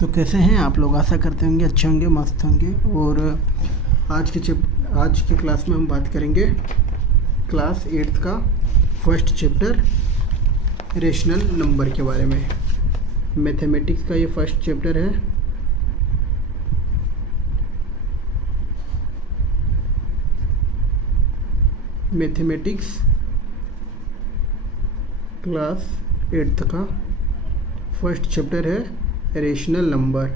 तो कैसे हैं आप लोग? आशा करते होंगे अच्छे होंगे, मस्त होंगे। और आज के क्लास में हम बात करेंगे क्लास 8th का फर्स्ट चैप्टर रेशनल नंबर के बारे में। मैथमेटिक्स का ये फर्स्ट चैप्टर है। मैथमेटिक्स क्लास 8th का फर्स्ट चैप्टर है रेशनल नंबर।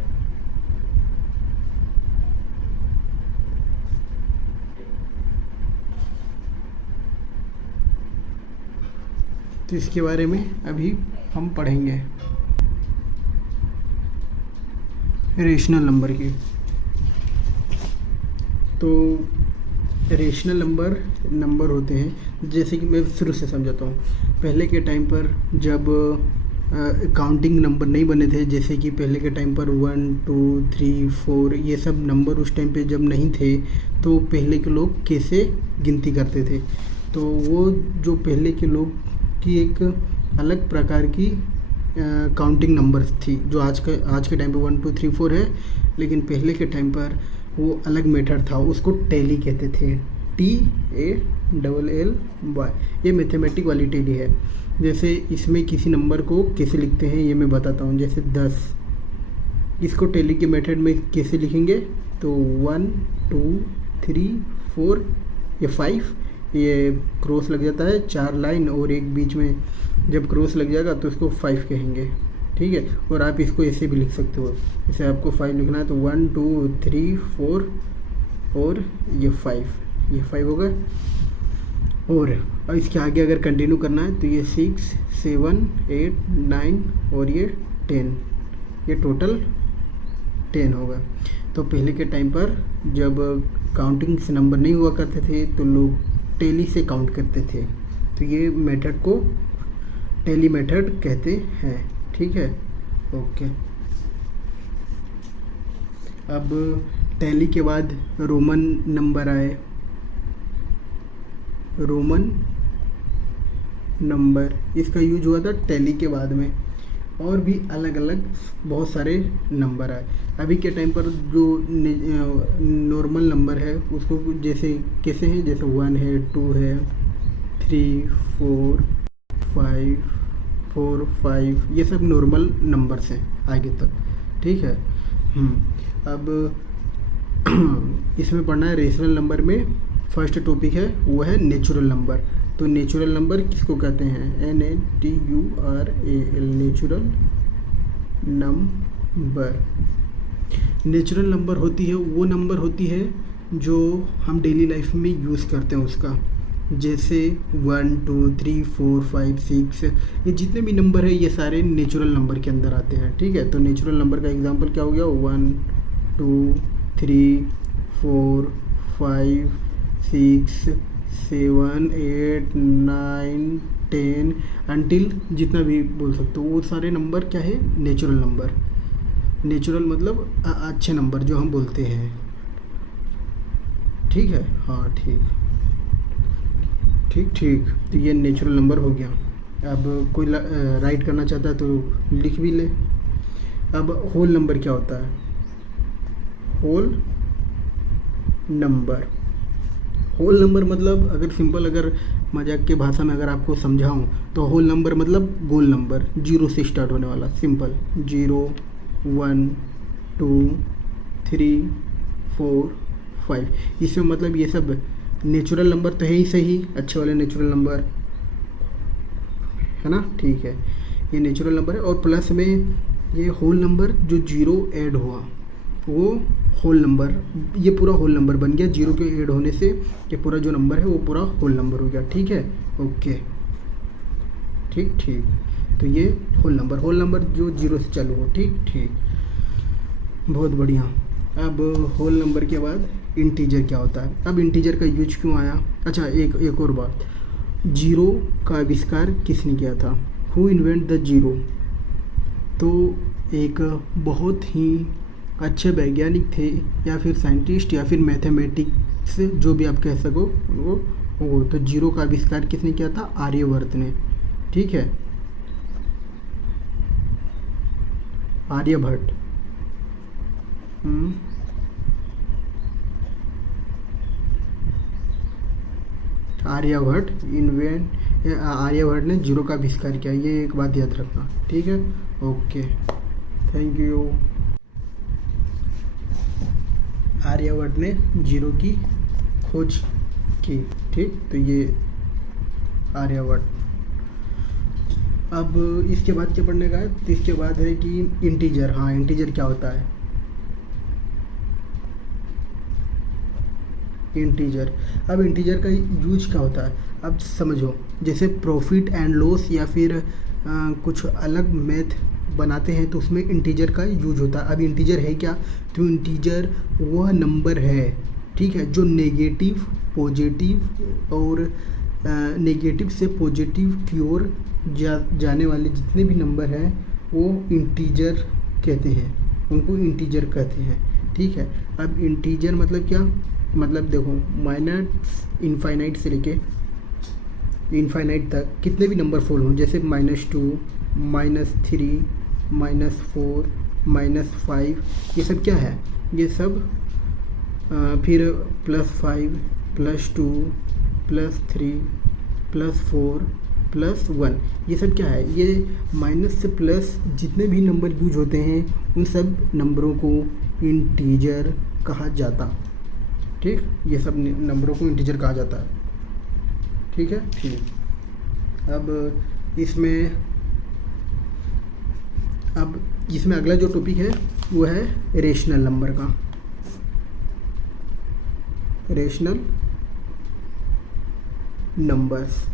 तो इसके बारे में अभी हम पढ़ेंगे रेशनल नंबर की। तो रेशनल नंबर होते हैं, जैसे कि मैं शुरू से समझाता हूँ। पहले के टाइम पर जब काउंटिंग नंबर नहीं बने थे, जैसे कि पहले के टाइम पर 1 2 3 4 ये सब नंबर उस टाइम पे जब नहीं थे, तो पहले के लोग कैसे गिनती करते थे। तो वो जो पहले के लोग की एक अलग प्रकार की काउंटिंग नंबर्स थी, जो आज के टाइम पे 1 2 3 4 है, लेकिन पहले के टाइम पर वो अलग मेथड था। उसको टैली कहते थे, TALLY। ये मैथमेटिक वाली टैली है। जैसे इसमें किसी नंबर को कैसे लिखते हैं ये मैं बताता हूँ। जैसे 10, इसको टैली के मेथड में कैसे लिखेंगे, तो 1 2 3 4 ये 5, ये क्रॉस लग जाता है 4 लाइन, और एक बीच में जब क्रॉस लग जाएगा तो इसको 5 कहेंगे, ठीक है। और आप इसको ऐसे भी लिख सकते हो। जैसे आपको 5 लिखना है तो 1 2 3 4 और ये 5 हो गए। और इसके आगे अगर कंटिन्यू करना है तो ये 6 7 8 9 और ये 10, ये टोटल 10 होगा। तो पहले के टाइम पर जब काउंटिंग से नंबर नहीं हुआ करते थे तो लोग टैली से काउंट करते थे। तो ये मेथड को टैली मेथड कहते हैं, ठीक है। ओके, अब टैली के बाद रोमन नंबर आए। रोमन नंबर इसका यूज हुआ था टैली के बाद में, और भी अलग अलग बहुत सारे नंबर आए। अभी के टाइम पर जो नॉर्मल नंबर है उसको जैसे कैसे हैं, जैसे 1 है, 2 है, 3 4 5 ये सब नॉर्मल नंबर्स हैं आगे तक, ठीक है। अब इसमें पढ़ना है रेशनल नंबर में फर्स्ट टॉपिक है वो है नेचुरल नंबर। तो नेचुरल नंबर किसको कहते हैं? NATURAL, natural number. Natural number होती है वो नंबर होती है जो हम डेली लाइफ में यूज़ करते हैं उसका। जैसे 1 2 3 4 5 6 ये जितने भी नंबर है ये सारे नेचुरल नंबर के अंदर आते हैं, ठीक है। तो नेचुरल नंबर का एग्जांपल क्या हो गया? 1 2 3 4 5 6 7 8 9 10 अंटिल जितना भी बोल सकते हो, वो सारे नंबर क्या है? Natural number. नेचुरल मतलब अच्छे नंबर जो हम बोलते हैं, ठीक है। हाँ, ठीक। तो ये नेचुरल नंबर हो गया। अब कोई राइट करना चाहता है तो लिख भी ले। अब होल नंबर क्या होता है? होल नंबर मतलब अगर सिंपल, अगर मजाक के भाषा में अगर आपको समझाऊं तो होल नंबर मतलब गोल नंबर, 0 से स्टार्ट होने वाला, सिंपल 0 1 2 3 4 5। इसमें मतलब ये सब नेचुरल नंबर तो है ही सही, अच्छे वाले नेचुरल नंबर है ना, ठीक है। ये नेचुरल नंबर है। और प्लस में ये होल नंबर जो 0 ऐड हुआ वो होल नंबर, ये पूरा होल नंबर बन गया। 0 के ऐड होने से ये पूरा जो नंबर है वो पूरा होल नंबर हो गया, ठीक है। ओके, ठीक। तो ये होल नंबर जो 0 से चालू हो, ठीक। बहुत बढ़िया। अब होल नंबर के बाद इंटीजर क्या होता है? अब इंटीजर का यूज क्यों आया? अच्छा, एक और बात, 0 का आविष्कार किसने किया था? Who invent the 0? तो एक बहुत ही अच्छे वैज्ञानिक थे, या फिर साइंटिस्ट, या फिर मैथमेटिक्स, जो भी आप कह सको वो। तो 0 का आविष्कार किसने किया था? आर्यभट्ट ने, ठीक है, आर्यभट्ट। आर्यभट्ट ने जीरो का आविष्कार किया, ये एक बात याद रखना, ठीक है। Okay, thank you. आर्यभट्ट ने जीरो की खोज की, ठीक, तो ये आर्यभट्ट। अब इसके बाद क्या पढ़ने का है, तो इसके बाद है कि इंटीजर। हाँ, इंटीजर क्या होता है, इंटीजर। अब इंटीजर का यूज क्या होता है, अब समझो, जैसे प्रॉफिट एंड लॉस या फिर कुछ अलग मैथ बनाते हैं तो उसमें इंटीजर का यूज होता है। अब इंटीजर है क्या, तो इंटीजर वह नंबर है, ठीक है, जो नेगेटिव पॉजिटिव और नेगेटिव से पॉजिटिव की ओर जाने वाले जितने भी नंबर हैं वो इंटीजर कहते हैं, उनको इंटीजर कहते हैं, ठीक है। अब इंटीजर मतलब क्या, मतलब देखो, माइनस इनफाइनाइट से लेके इनफाइनाइट तक कितने भी नंबर फोल हों, जैसे -2, -3, -4, -5, ये सब क्या है, ये सब फिर +5, +2, +3, +4, +1, ये सब क्या है, ये माइनस से प्लस जितने भी नंबर यूज होते हैं उन सब नंबरों को इंटीजर कहा जाता, ठीक, ये सब नंबरों को इंटीजर कहा जाता है, ठीक है, ठीक। अब इसमें अगला जो टॉपिक है वो है रेशनल नंबर का। रेशनल नंबर्स,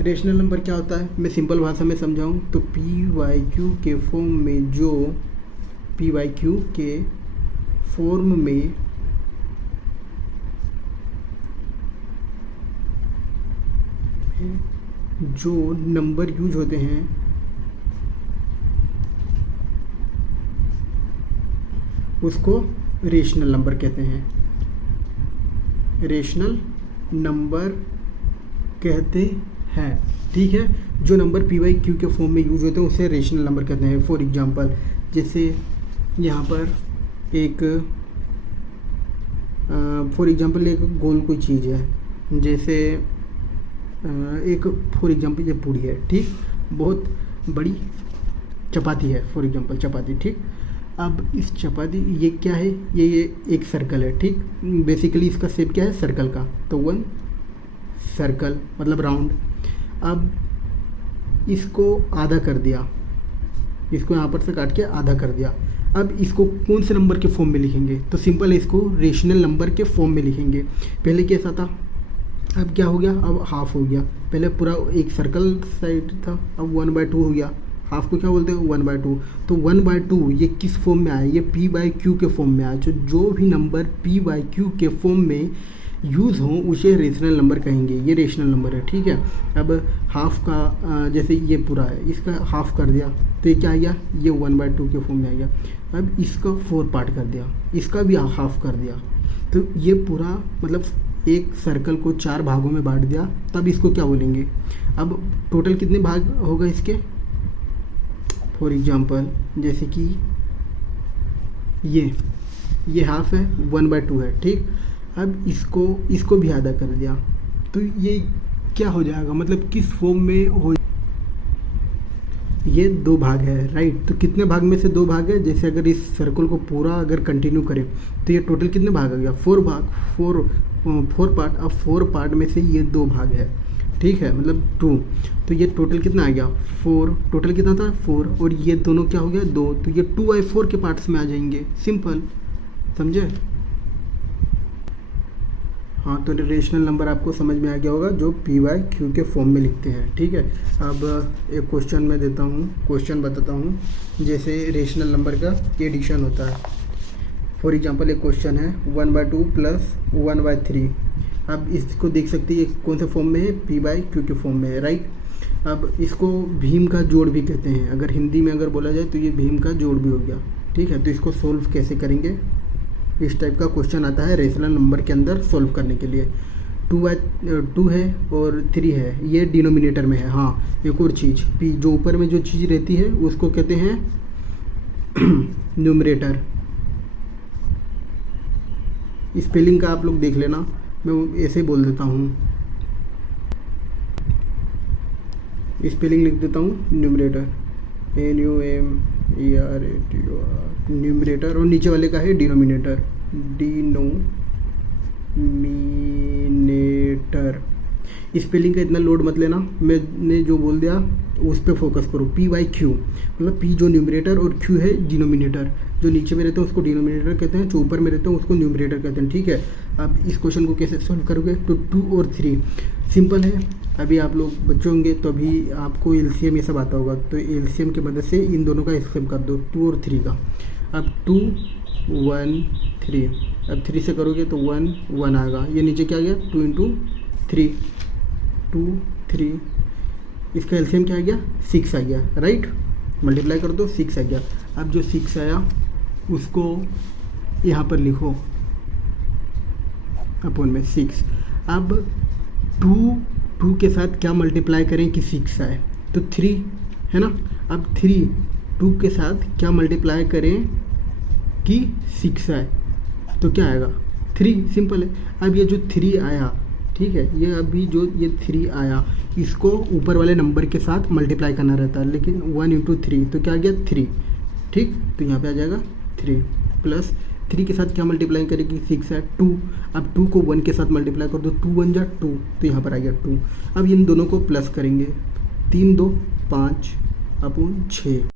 रेशनल नंबर क्या होता है, मैं सिंपल भाषा में समझाऊं तो PYQ के फॉर्म में, जो PYQ के फॉर्म में जो नंबर यूज होते हैं उसको रेशनल नंबर कहते हैं, रेशनल नंबर कहते हैं, ठीक है। जो नंबर PYQ के फॉर्म में यूज होते हैं उसे रेशनल नंबर कहते हैं। फॉर एग्जांपल, जैसे यहाँ पर एक एक गोल कोई चीज़ है, जैसे एक फॉर एग्जांपल ये पूरी है, ठीक, बहुत बड़ी चपाती है, फॉर एग्जांपल चपाती, ठीक। अब इस चपाती, ये क्या है, ये एक सर्कल है, ठीक, बेसिकली इसका शेप क्या है, सर्कल का, तो 1 सर्कल मतलब राउंड। अब इसको आधा कर दिया, इसको यहाँ पर से काट के आधा कर दिया। अब इसको कौन से नंबर के फॉर्म में लिखेंगे, तो सिंपल है, इसको रेशनल नंबर के फॉर्म में लिखेंगे। पहले कैसा था, अब क्या हो गया, अब हाफ हो गया, पहले पूरा एक सर्कल साइड था, अब 1/2 हो गया, हाफ को क्या बोलते हैं, 1/2। तो 1/2 ये किस फॉर्म में आया, ये PYQ के फॉर्म में आया। जो भी नंबर PYQ के फॉर्म में यूज़ हों उसे रेशनल नंबर कहेंगे, ये रेशनल नंबर है, ठीक है। अब हाफ का, जैसे ये पूरा है, इसका हाफ कर दिया तो ये क्या आ गया, ये 1/2 के फॉर्म में आ गया। अब इसका 4 पार्ट कर दिया, इसका भी हाफ कर दिया, तो ये पूरा मतलब एक सर्कल को 4 भागों में बांट दिया, तब इसको क्या बोलेंगे। अब टोटल कितने भाग होगा इसके, फॉर एग्जांपल जैसे कि ये हाफ है, 1/2 है, ठीक। अब इसको भी आधा कर दिया, तो ये क्या हो जाएगा, मतलब किस फॉर्म में हो, ये 2 भाग है, राइट। तो कितने भाग में से 2 भाग है, जैसे अगर इस सर्कल को पूरा अगर कंटिन्यू करें तो ये टोटल कितने भाग आ गया, 4 भाग, 4 पार्ट। अब 4 पार्ट में से ये 2 भाग है, ठीक है, मतलब 2, तो ये टोटल कितना आ गया, 4, टोटल कितना था 4, और ये दोनों क्या हो गया 2, तो ये 2/4 के पार्ट्स में आ जाएंगे, सिंपल, समझे। हाँ, तो रेशनल नंबर आपको समझ में आ गया होगा, जो PYQ के फॉर्म में लिखते हैं, ठीक है। अब एक क्वेश्चन मैं देता हूँ, क्वेश्चन बताता हूँ, जैसे रेशनल नंबर का एडिशन होता है। फॉर एग्जांपल एक क्वेश्चन है 1/2 + 1/3। अब इसको देख सकते हैं कौन से फॉर्म में है, PYQ के फॉर्म में है, राइट। अब इसको भीम का जोड़ भी कहते हैं, अगर हिंदी में अगर बोला जाए तो ये भीम का जोड़ भी हो गया, ठीक है। तो इसको सोल्व कैसे करेंगे, इस टाइप का क्वेश्चन आता है रेशनल नंबर के अंदर सोल्व करने के लिए। 2 है और 3 है, ये डिनोमिनेटर में है। हाँ, एक और चीज़, P जो ऊपर में जो चीज़ रहती है उसको कहते हैं न्यूमरेटर, स्पेलिंग का आप लोग देख लेना, मैं ऐसे बोल देता हूँ। स्पेलिंग लिख देता हूँ, न्यूमरेटर NUMERATOR न्यूमरेटर, और नीचे वाले का है डिनोमिनेटर डिनोमिनेटर। स्पेलिंग का इतना लोड मत लेना, मैंने जो बोल दिया उस पर फोकस करो। PYQ मतलब P जो न्यूमरेटर और Q है डिनोमिनेटर। जो नीचे में रहते हैं उसको डिनोमिनेटर कहते हैं, जो ऊपर में रहते हैं उसको न्यूमरेटर कहते हैं, ठीक है। अब इस क्वेश्चन को कैसे सॉल्व करोगे, तो 2 और 3 सिंपल है। अभी आप लोग बच्चे होंगे तो अभी आपको LCM ये सब आता होगा, तो LCM की मदद से इन दोनों का LCM कर दो 2 और 3 का। अब 2 1 3, अब 3 से करोगे तो 1 1 आएगा। ये नीचे क्या आ गया, 2 × 3 2 3, इसका LCM क्या आ गया, 6 आ गया, राइट। मल्टीप्लाई कर दो, 6 आ गया। अब जो 6 आया उसको यहाँ पर लिखो अपोन में 6। अब 2 के साथ क्या मल्टीप्लाई करें कि 6 आए, तो 3 है ना। अब 2 के साथ क्या मल्टीप्लाई करें कि 6 आए, तो क्या आएगा, 3, सिंपल है। अब ये जो 3 आया, ठीक है, ये अभी जो ये 3 आया इसको ऊपर वाले नंबर के साथ मल्टीप्लाई करना रहता है, लेकिन 1 × 3 तो क्या आ गया 3, ठीक। तो यहाँ पे आ जाएगा 3 प्लस 3 के साथ क्या मल्टीप्लाई करेगी, 6 है 2। अब 2 को 1 के साथ मल्टीप्लाई कर दो, 2 1 जा 2, तो यहाँ पर आ गया 2। अब इन दोनों को प्लस करेंगे, 3 2 5 अपोन 6।